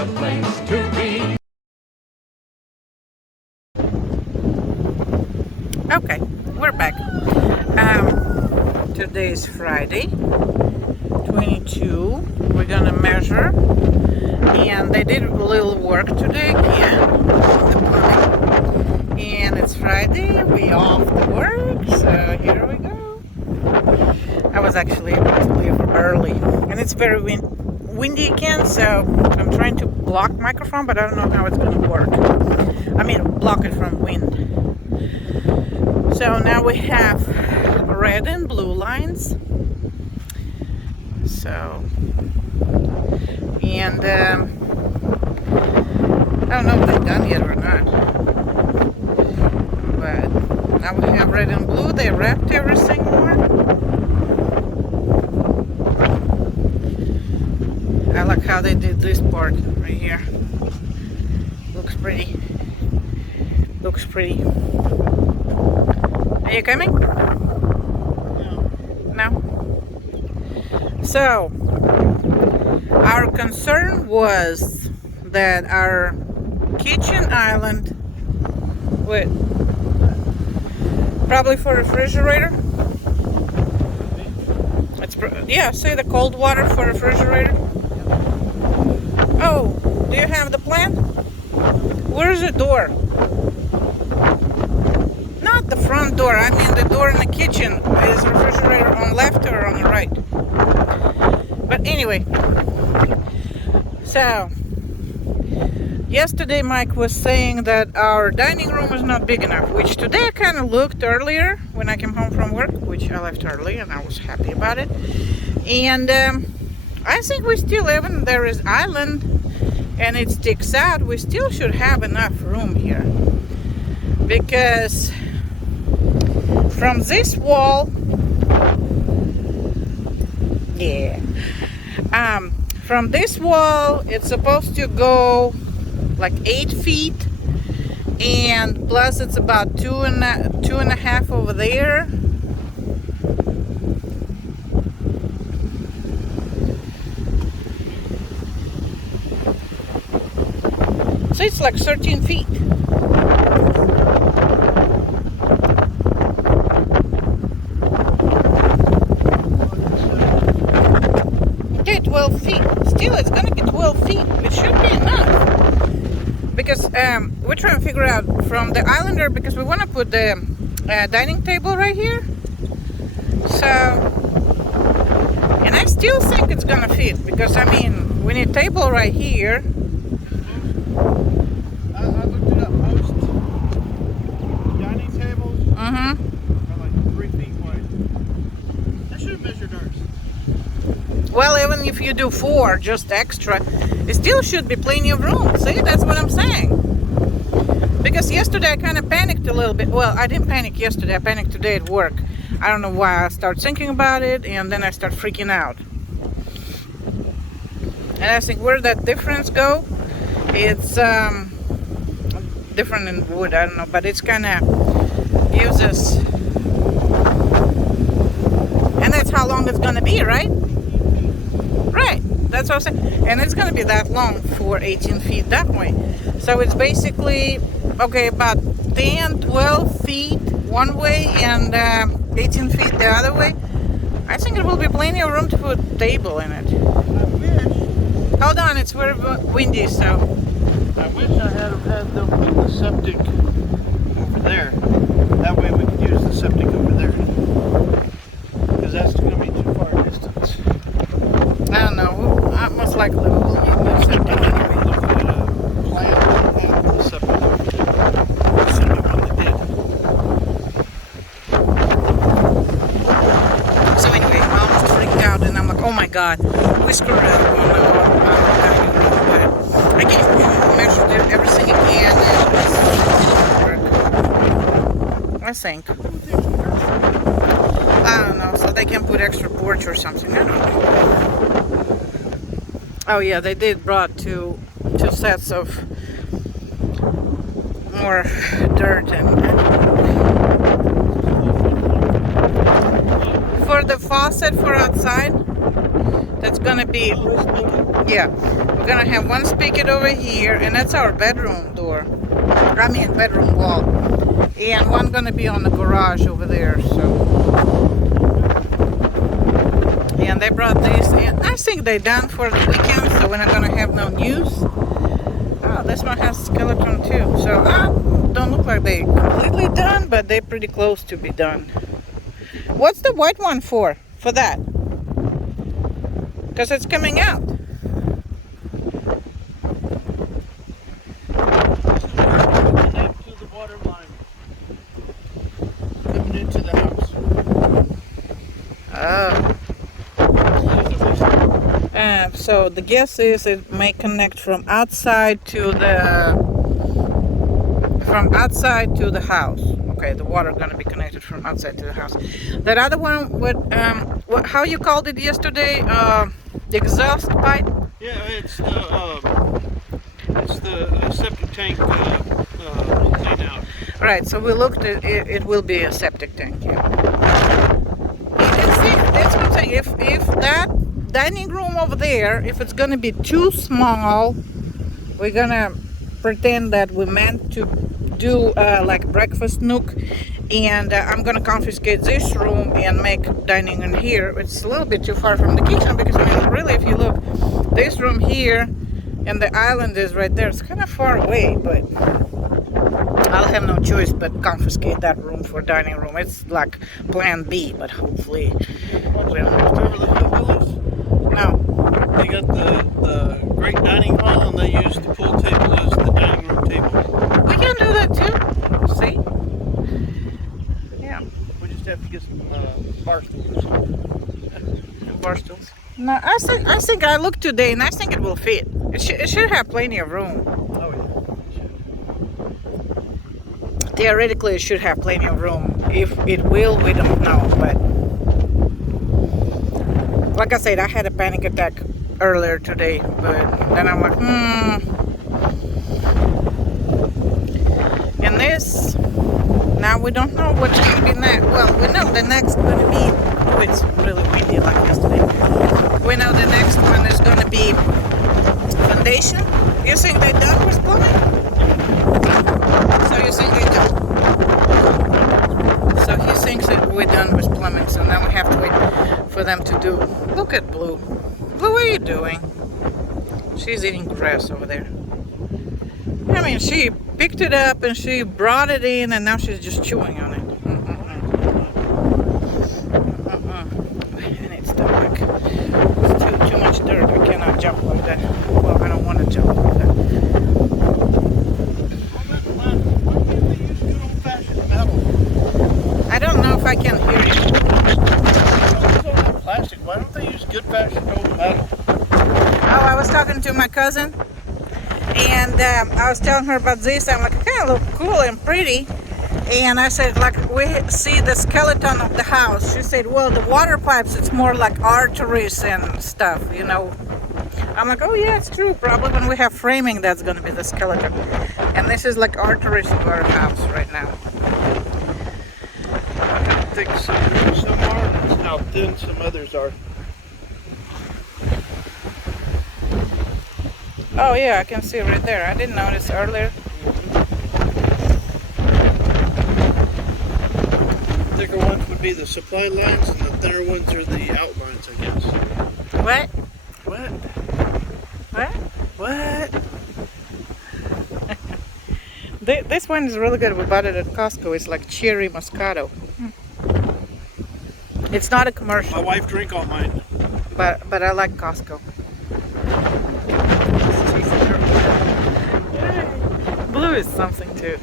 the place to be. Okay, we're back. Today is Friday, 22. We're gonna measure, and they did a little work today again on the plumbing. And it's Friday, we off to work, so here we go. I was actually able to leave early, and it's very windy again, so I'm trying to block microphone, but I don't know how it's gonna work. I mean, block it from wind. So now we have red and blue lines. So, and I don't know if they're done yet or not. But now we have red and blue. They wrapped everything more. I like how they did this part right here. Looks pretty. Looks pretty. Are you coming? No. So, our concern was that our kitchen island, wait, probably for refrigerator. It's yeah, say the cold water for refrigerator. Oh, do you have the plan? Where's the door? Not the front door, I mean the door in the kitchen. Is the refrigerator on left or on the right? But anyway, so yesterday Mike was saying that our dining room is not big enough, which today I kind of looked earlier when I came home from work, which I left early and I was happy about it. And I think we still, even there is island and it sticks out, we still should have enough room here. Because from this wall, from this wall, it's supposed to go like 8 feet, and plus it's about two and a half over there. So it's like 13 feet. Okay, 12 feet. Still, it's gonna be 12 feet. It should be enough. Because we're trying to figure out from the islander, because we want to put the dining table right here. So, and I still think it's gonna fit, because I mean, we need a table right here. I looked it up. Most dining tables are like 3 feet wide. I should have measured ours. Well, even if you do 4, just extra, it still should be plenty of room. See, that's what I'm saying. Because yesterday I kind of panicked a little bit. Well, I didn't panic yesterday. I panicked today at work. I don't know why. I started thinking about it, and then I start freaking out. And I think where that difference go, it's different in wood. I don't know, but it's kind of uses. And that's how long it's gonna be, right? Right, that's what I'm saying. And it's gonna be that long for 18 feet that way. So it's basically, okay, about 10, 12 feet one way and 18 feet the other way. I think it will be plenty of room to put a table in it. I wish. Hold on, it's very windy, so. I wish I had them put the septic over there. That way we could use the septic over there. Because that's going to be too far a distance. I don't know. Most likely we'll use the septic anyway. Look at a plan that had the septic over there. Similar to what they did. So anyway, I almost freaked out and I'm like, oh my god, we screwed up. Oh no, I gave measured everything again and I think. I don't know, so they can put extra porch or something. I don't know. Oh yeah, they did brought two sets of more dirt and for the faucet for outside. it's gonna be, yeah, we're gonna have one spigot over here, and that's our bedroom door. I mean bedroom wall, and one gonna be on the garage over there. So, and they brought this, and I think they're done for the weekend, so we're not gonna have no news. Oh, this one has skeleton too. So don't look like they completely done, but they're pretty close to be done. What's the white one for? For that? Because it's coming out. Connect to the water line. Coming into the house. Oh. So the guess is it may connect from outside to the house. Okay, the water gonna be connected from outside to the house. That other one, what how you called it yesterday? The exhaust pipe. Yeah, it's the septic tank clean out. Right. So we looked at it. It will be a septic tank. Yeah. And see, that's what I'm saying. If that dining room over there, if it's gonna be too small, we're gonna pretend that we meant to do like breakfast nook, and I'm gonna confiscate this room and make dining in here. It's a little bit too far from the kitchen, because I mean, really, if you look, this room here and the island is right there. It's kind of far away, but I'll have no choice but confiscate that room for dining room. It's like plan B, but hopefully we don't have to. No. They got the great dining hall, and they use the pool table as the dining room table. We can do that too. See? Yeah. We just have to get some bar stools. Bar stools. No, I think I looked today, and I think it will fit. It should have plenty of room. Oh yeah. Theoretically, it should have plenty of room. If it will, we don't know. But like I said, I had a panic attack earlier today, but then I'm like, And this, now we don't know what's going to be next. Well, we know the next going to be, oh, it's really windy like yesterday. We know the next one is going to be foundation. You think they're done with plumbing? So you think they're done? So he thinks that we're done with plumbing, so now we have to wait for them to do. Look at Blue. Blue, what are you doing? She's eating grass over there. I mean, she picked it up and she brought it in, and now she's just chewing on it. And it's dark. It's too much dirt. I cannot jump like that. Well, I don't want to jump like that. I don't know if I can hear you. Plastic. Why don't they use good fashioned old metal? Oh, I was talking to my cousin, and I was telling her about this. I'm like, it kind of look cool and pretty. And I said, like, we see the skeleton of the house. She said, well, the water pipes, it's more like arteries and stuff, you know. I'm like, oh yeah, it's true. Probably when we have framing, that's going to be the skeleton. And this is like arteries of our house right now. How thick some are, and how thin some others are. Oh yeah, I can see right there. I didn't notice earlier. Thicker ones would be the supply lines, and the thinner ones are the outlines, I guess. What? What? What? What? This one is really good. We bought it at Costco. It's like cherry Moscato. It's not a commercial. My wife drank all mine. But I like Costco. Blue is something too.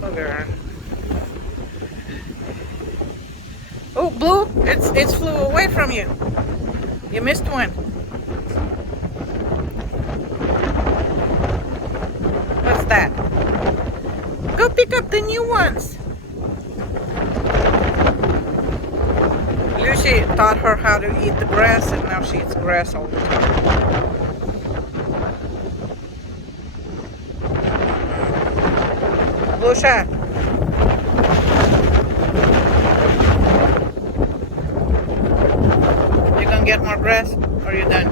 Look at her. Oh, Blue! It flew away from you. You missed one. What's that? Go pick up the new ones. Lucy taught her how to eat the grass, and now she eats grass all the time. Lucia. You gonna get more grass? Or are you done?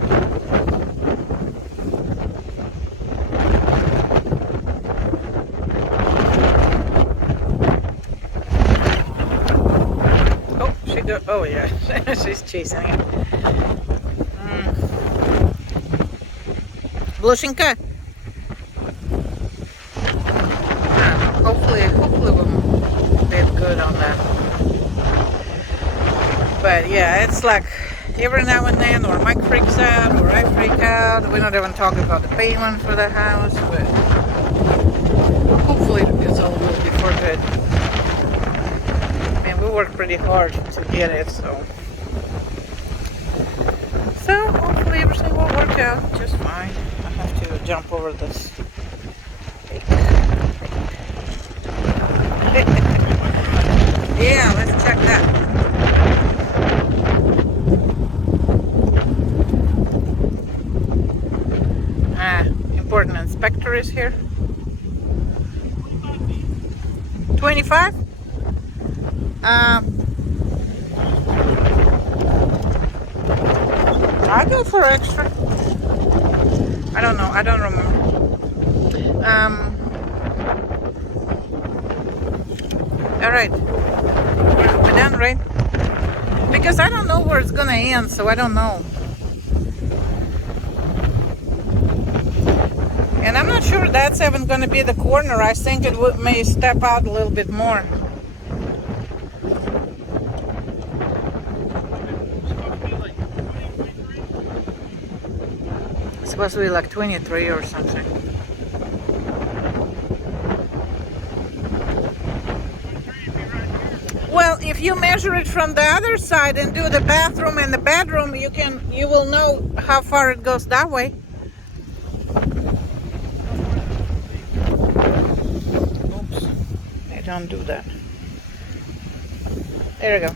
Oh, she go. Oh yeah, she's chasing it. Bloshinka. Hopefully we'll did good on that. But yeah, it's like every now and then, or Mike freaks out, or I freak out. We're not even talking about the payment for the house, but hopefully it's all will be for good. And we worked pretty hard to get it, so hopefully everything will work out just fine. I have to jump over this. Yeah, let's check that. Important inspector is here. 25? I go for extra. I don't know. I don't remember. All right. We're done, right? Because I don't know where it's gonna end, so I don't know. And I'm not sure that's even gonna be the corner. I think it may step out a little bit more. It's supposed to be like 23 or something. Well, if you measure it from the other side and do the bathroom and the bedroom, you will know how far it goes that way. Oops, I don't do that. There we go.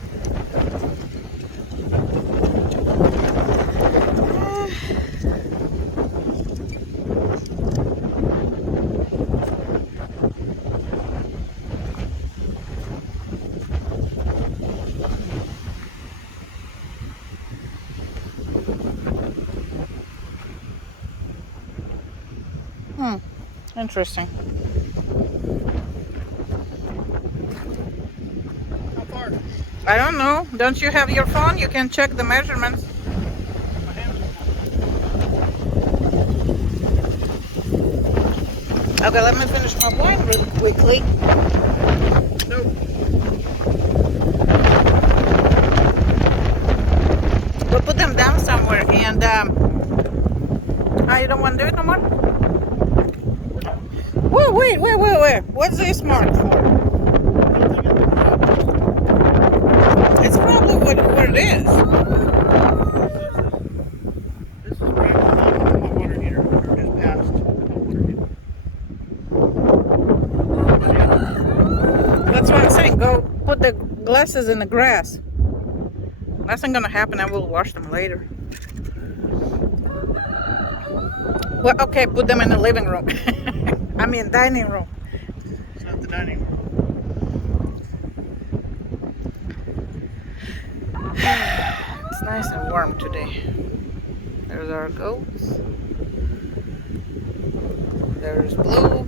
Interesting. How far? I don't know. Don't you have your phone? You can check the measurements. Okay, let me finish my point really quickly. Nope. We'll put them down somewhere and you don't want to do it no more? Wait. What's this mark for? It's probably what it is. This is right on the water heater. Just past. That's what I'm saying. Go put the glasses in the grass. That's not gonna happen. I will wash them later. Well, okay, put them in the living room. I mean, dining room. It's not the dining room. It's nice and warm today. There's our goats. There's Blue.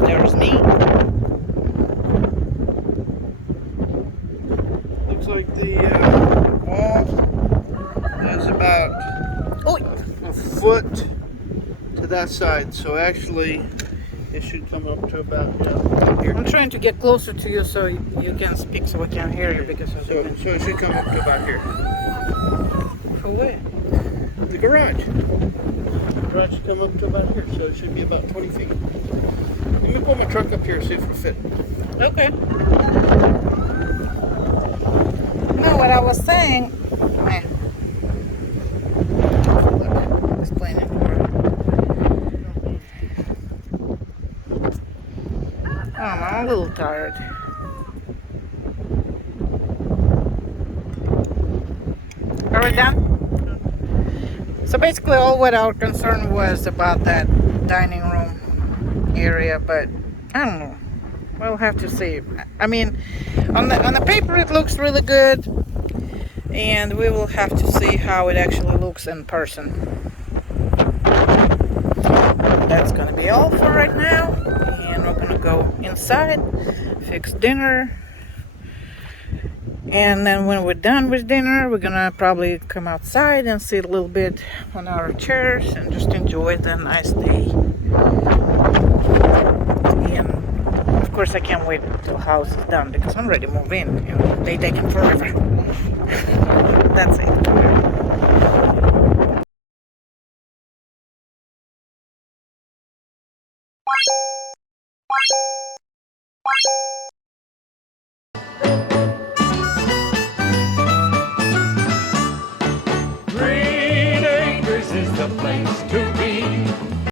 There's me. Looks like the wall is about a foot to that side, so actually it should come up to about here. I'm trying to get closer to you so you can speak so I can hear you because of So it should come up to about here. For what? The garage. The garage should come up to about here, so it should be about 20 feet. Let me pull my truck up here, see if it'll fit. Okay. No, what I was saying. Explain it more. I'm a little tired. Are we done? So basically all what our concern was about that dining room area, but I don't know. We'll have to see. I mean, on the paper it looks really good, and we will have to see how it actually looks in person. That's gonna be all for right now, and we're gonna go inside, fix dinner, and then when we're done with dinner, we're gonna probably come outside and sit a little bit on our chairs and just enjoy the nice day. And of course, I can't wait till the house is done because I'm ready to move in, and they taking forever. That's it.